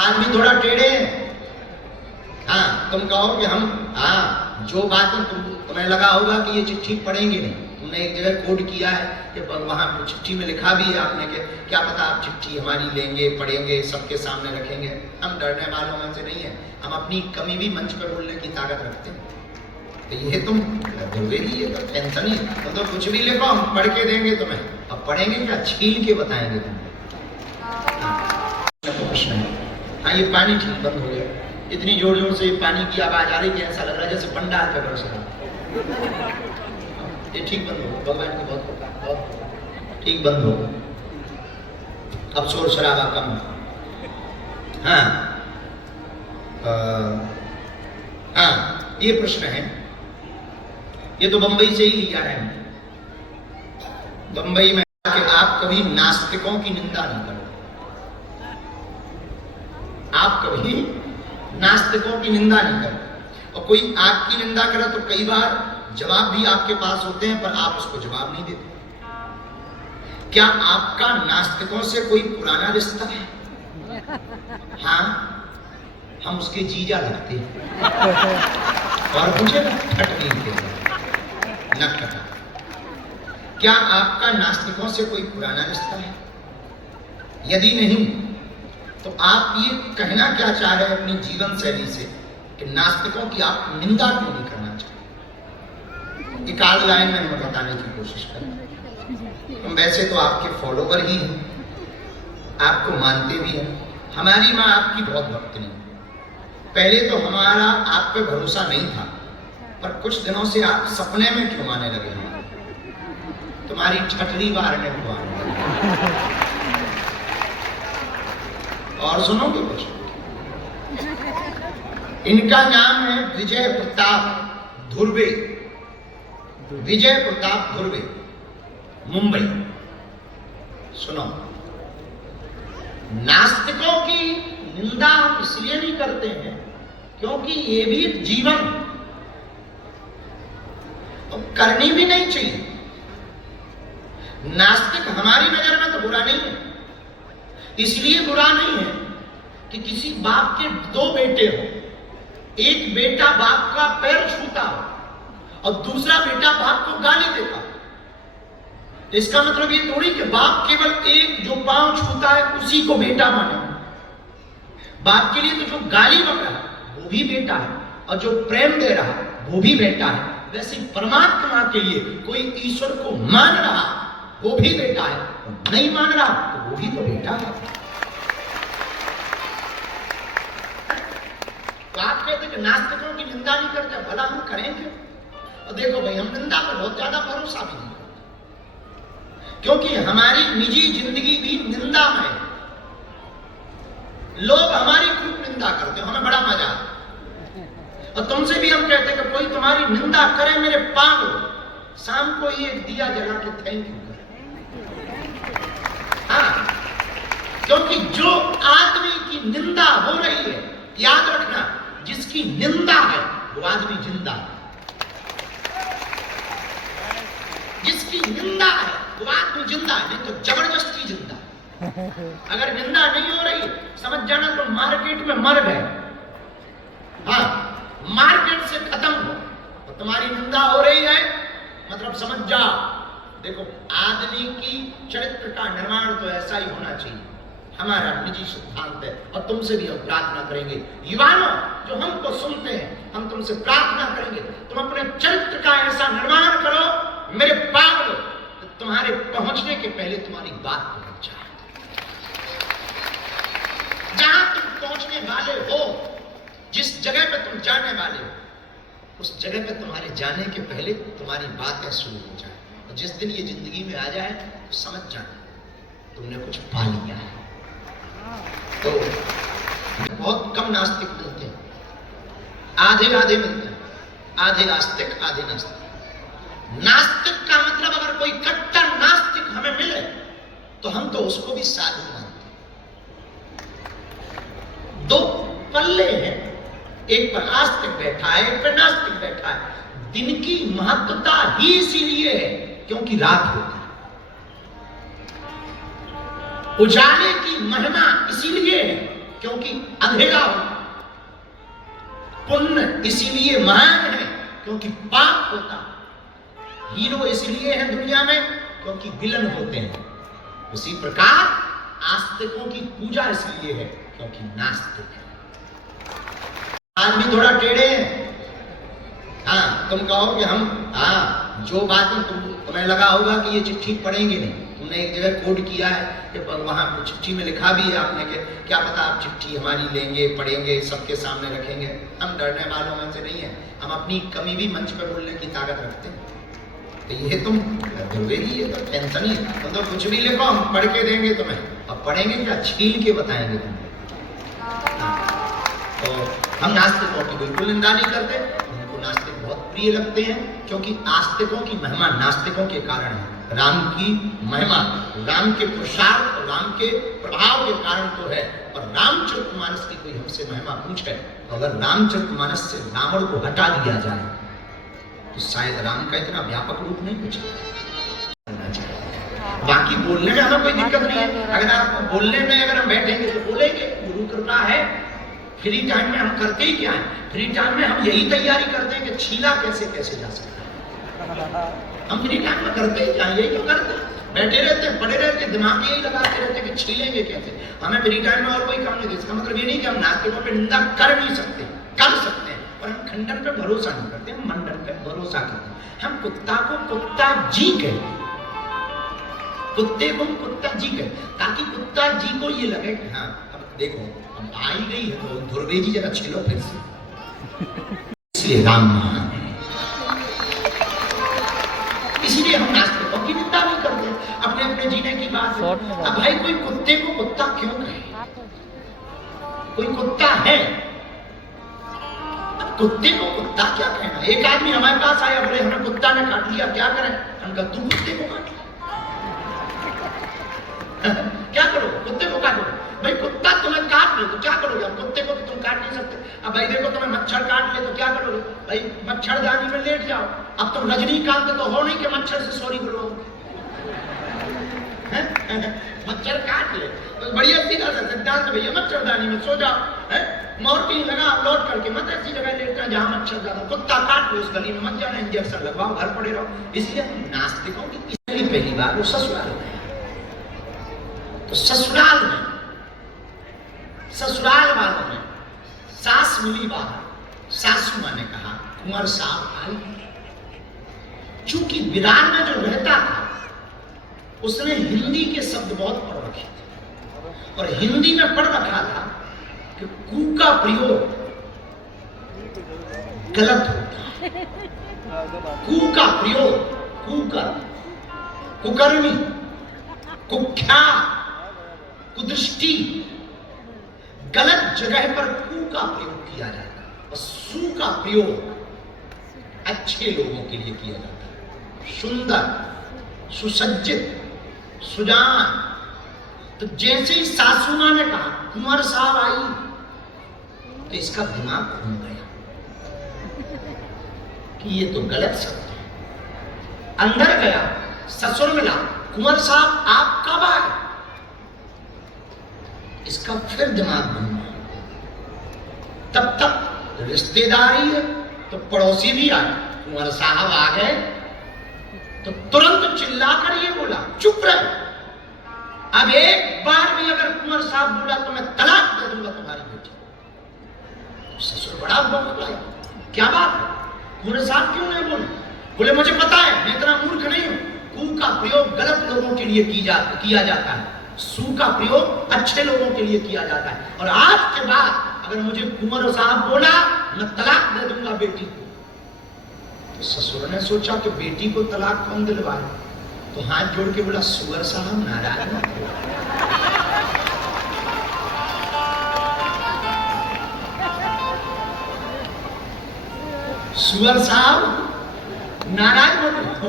आदमी थोड़ा टेढ़े हैं। हाँ, तुम कहो कि हम जो बात तुम्हें लगा होगा कि ये चिट्ठी पढ़ेंगे नहीं, तुमने एक जगह कोड किया है कि वहां चिट्ठी में लिखा भी है आपने कि क्या पता आप चिट्ठी हमारी लेंगे, पढ़ेंगे, सबके सामने रखेंगे। हम डरने वालों में से नहीं है, हम अपनी कमी भी मंच पर बोलने की ताकत रखते हैं। तो ये तुम दुर्वेदी, ये तो टेंशन ही, तुम तो कुछ भी लिखो, हम पढ़ के देंगे तुम्हें। अब पढ़ेंगे क्या, छील के बताएंगे तुम्हें। तो प्रश्न है। हाँ, ये पानी ठीक बंद हो गया। इतनी जोर जोर से पानी की आवाज आ रही कि ऐसा लग रहा है जैसे पंडाल पे बरस रहा। ये ठीक बंद हो, भगवान की बहुत ठीक बंद हो। अब शोर शराबा कम। हाँ, ये प्रश्न है, ये तो बंबई से ही लिया है। बंबई में कि आप कभी नास्तिकों की निंदा नहीं करो। आप कभी नास्तिकों की निंदा नहीं करो। और कोई आपकी निंदा करे तो कई बार जवाब भी आपके पास होते हैं, पर आप उसको जवाब नहीं देते। क्या आपका नास्तिकों से कोई पुराना रिश्ता है? हाँ, हम उसके जीजा लगते हैं। और मुझे नटखटा। क्या आपका नास्तिकों से कोई पुराना रिश्ता है? यदि नहीं, तो आप ये कहना क्या चाह रहे हैं अपनी जीवन शैली से कि नास्तिकों की आप निंदा क्यों नहीं करना चाहते? एक आध लाइन में हमें बताने की कोशिश करें। हम वैसे तो आपके फॉलोवर ही हैं, आपको मानते भी हैं। हमारी माँ आपकी बहुत भक्तनी है। पहले तो हमारा आप पे भरोसा नहीं था, पर कुछ दिनों से आप सपने में क्यों आने लगे हमारे? तुम्हारी छठरी मारने को आने लगे। और सुनोगे कुछ? इनका नाम है विजय प्रताप धुर्वे। विजय प्रताप धुर्वे, मुंबई। सुनो, नास्तिकों की निंदा हम इसलिए नहीं करते हैं क्योंकि ये भी जीवन और करनी भी नहीं चाहिए। नास्तिक हमारी नजर में तो बुरा नहीं है। इसलिए बुरा नहीं है कि किसी बाप के दो बेटे हो, एक बेटा बाप का पैर छूता हो और दूसरा बेटा बाप को गाली देता हो। इसका मतलब ये थोड़ी कि बाप केवल एक जो पांव छूता है उसी को बेटा माने। बाप के लिए तो जो गाली बक रहा है वो भी बेटा है, और जो प्रेम दे रहा है वो भी बेटा है। वैसे परमात्मा के लिए कोई ईश्वर को मान रहा वो भी बेटा है, और नहीं मान रहा तो वो भी तो बेटा है। तो आप कहते हैं कि नास्तिकों की निंदा नहीं करते, भला हम करें क्यों? और देखो भाई, हम निंदा पर बहुत ज्यादा भरोसा भी नहीं करते, क्योंकि हमारी निजी जिंदगी भी निंदा में है। लोग हमारी खूब निंदा करते हैं, हमें बड़ा मजा आता है। और तुमसे भी हम कहते हैं कि कोई तुम्हारी निंदा करे मेरे पांव, शाम को ही एक दिया जला के थैंक यू करे। हाँ, क्योंकि जो आदमी की निंदा हो रही है, याद रखना, जिसकी निंदा है वो आदमी जिंदा है। जिसकी निंदा है वो आदमी जिंदा है, नहीं तो जबरदस्ती जिंदा है। अगर निंदा नहीं हो रही समझ जाना तो मार्केट में मर गए। हाँ, मार्केट से खत्म हो, और तुम्हारी निंदा हो रही है मतलब समझ जाओ। देखो, आदमी की चरित्र का निर्माण तो ऐसा ही होना चाहिए, हमारा निजी सिद्धांत है। और तुमसे भी हम प्रार्थना करेंगे, युवाओं जो हमको सुनते हैं, हम तुमसे प्रार्थना करेंगे तुम अपने चरित्र का ऐसा निर्माण करो मेरे पागल, तो तुम्हारे पहुंचने के पहले तुम्हारी बात पहुंच जाए। जहां तुम पहुंचने वाले हो, जिस जगह पे तुम जाने वाले हो, उस जगह पे तुम्हारे जाने के पहले तुम्हारी बातें शुरू हो जाए। और जिस दिन ये जिंदगी में आ जाए तो समझ जाना तुमने कुछ पा लिया है। तो बहुत कम नास्तिक मिलते हैं, आधे आधे मिलते हैं, आधे आस्तिक आधे नास्तिक। नास्तिक का मतलब अगर कोई कट्टर नास्तिक हमें मिले तो हम तो उसको भी साधु मानते हैं। दो पल्ले हैं, एक पर आस्तिक बैठा है, एक पर नास्तिक बैठा है। दिन की महत्वता ही इसीलिए है क्योंकि रात होती है। उजाले की महिमा इसीलिए है क्योंकि अंधेरा होता, पुण्य इसीलिए महान है क्योंकि पाप होता, हीरो इसलिए है दुनिया में क्योंकि विलन होते हैं। उसी प्रकार आस्तिकों की पूजा इसलिए है क्योंकि नास्तिक है। आदमी थोड़ा टेढ़े हैं। हाँ, तुम कहो कि हम जो बात में तुम्हें लगा होगा कि ये चिट्ठी पढ़ेंगे नहीं, तुमने एक जगह कोड किया है कि वहां चिट्ठी में लिखा भी है आपने कि क्या पता आप चिट्ठी हमारी लेंगे, पढ़ेंगे, सबके सामने रखेंगे। हम डरने वालों में से नहीं है, हम अपनी कमी भी मंच पर बोलने की ताकत रखते हैं। तो ये तुम ये तो टेंशन ही है, तुम तो कुछ भी लिखो हम पढ़ के देंगे तुम्हें। अब पढ़ेंगे क्या, छील के बताएंगे तुम्हें। तो हम नास्तिकों की बिल्कुल निंदा नहीं करते, उनको नास्तिक बहुत प्रिय लगते हैं क्योंकि आस्तिकों की महिमा नास्तिकों के कारण है। राम की महिमा राम के पुरुषार्थ और राम के प्रभाव के कारण तो है। और रामचरितमानस की कोई हमसे महिमा पूछे, अगर रामचरितमानस से रावण को हटा दिया जाए तो शायद राम का इतना व्यापक रूप नहीं कुछ। बाकी बोलने में हमें कोई दिक्कत नहीं है, अगर आप बोलने में अगर हम बैठेंगे तो बोलेंगे, गुरु कृपा है। फ्री टाइम में हम करते ही क्या है, फ्री टाइम में हम यही तैयारी करते हैं कि छीला कैसे कैसे जा सकता है। हम फ्री टाइम में करते ही क्या, यही तो करते हैं, बैठे रहते हैं, पड़े रहते हैं, दिमाग यही लगाते रहते हैं कि छीलेंगे कैसे। हमें फ्री टाइम में और कोई काम नहीं। इसका मतलब ये नहीं कि हम नास्तिकों पे निंदा कर नहीं सकते, कर सकते हैं, और हम खंडन पे भरोसा नहीं करते, हम मंडन पे भरोसा करते हैं। हम कुत्ता को कुत्ता जी कहते हैं, कुत्ते को कुत्ता जी कहते, ताकि कुत्ता जी को ये लगे कि हाँ अब देखो अब आ ही गई है तो ध्रुवे जी जरा छीलो फिर से। इसलिए राम महान है, इसीलिए हम नास्तिकों की निंदा नहीं करते, अपने अपने जीने की बात है। अब भाई कोई कुत्ते को कुत्ता क्यों कहे, कोई कुत्ता है, कुत्ते को कुत्ता क्या कहना। एक आदमी हमारे पास आया, बोले हमें कुत्ता ने काट लिया, क्या करें। हम कहा तू कुत्ते को काट क्या करो, कुत्ते को काटो। भाई कुत्ता तुम्हें काट ले तो क्या करोगे, अब कुत्ते को तो तुम काट नहीं सकते। अब भाई देखो तुम्हें मच्छर काट ले तो क्या करोगे, भाई मच्छरदानी में लेट जाओ। अब तुम रजनीकांत तो हो नहीं कि मच्छर से सॉरी बोलो। मच्छर काट ले तो बढ़िया सीधा सा सिद्धांत भैया, मच्छरदानी में सो जाओ, मोर्टीन लगा, लौट करके मत ऐसी जगह लेटना जहां मच्छर ज्यादा। कुत्ता काट लो, उस गली में मत जाना, इंजेक्शन लगवाओ, घर पड़े रहो। इसलिए नास्तिकों की इसलिए पहली बार वो ससुराल में, तो ससुराल में, ससुराल वालों में सास मिली बाहर। सासू माँ ने कहा कुंवर साहब आई। चूंकि विरार में जो रहता था उसने हिंदी के शब्द बहुत पढ़ रखे थे, और हिंदी में पढ़ रखा था कि कू का प्रयोग गलत होता है। कू का प्रयोग, कुकर, कुकर्मी, कुख्या, कुदृष्टि, गलत जगह पर कू का प्रयोग किया जाता है, और सू का प्रयोग अच्छे लोगों के लिए किया जाता है, सुंदर, सुसज्जित, सुजान। तो जैसे ही सासू मां ने कहा कुंवर साहब आई, तो इसका दिमाग घूम गया कि ये तो गलत शब्द है। अंदर गया, ससुर मिला, कुंवर साहब आप कब आए, इसका फिर दिमाग घूम गया। तब तक रिश्तेदारी है तो पड़ोसी भी आए, कुंवर साहब आ गए, तो तुरंत चिल्लाकर ये बोला चुप रहे, अब एक बार भी अगर कुंवर साहब बोला तो मैं तलाक दे दूंगा तुम्हारी बेटी। ससुर बड़ा बौखलाया, क्या बात है, कुंवर साहब क्यों नहीं बोले। बोले मुझे पता है, मैं इतना मूर्ख नहीं हूं, कू का प्रयोग गलत लोगों के लिए किया जाता है, सू का प्रयोग अच्छे लोगों के लिए किया जाता है, और आज के बाद अगर मुझे कुंवर साहब बोला मैं तलाक दे दूंगा बेटी को। तो ससुर ने सोचा कि बेटी को तलाक कौन दिलवाए, तो हाथ जोड़ के बोला सुअर साहब नाराज मत हो। सुअर साहब नाराज मत हो,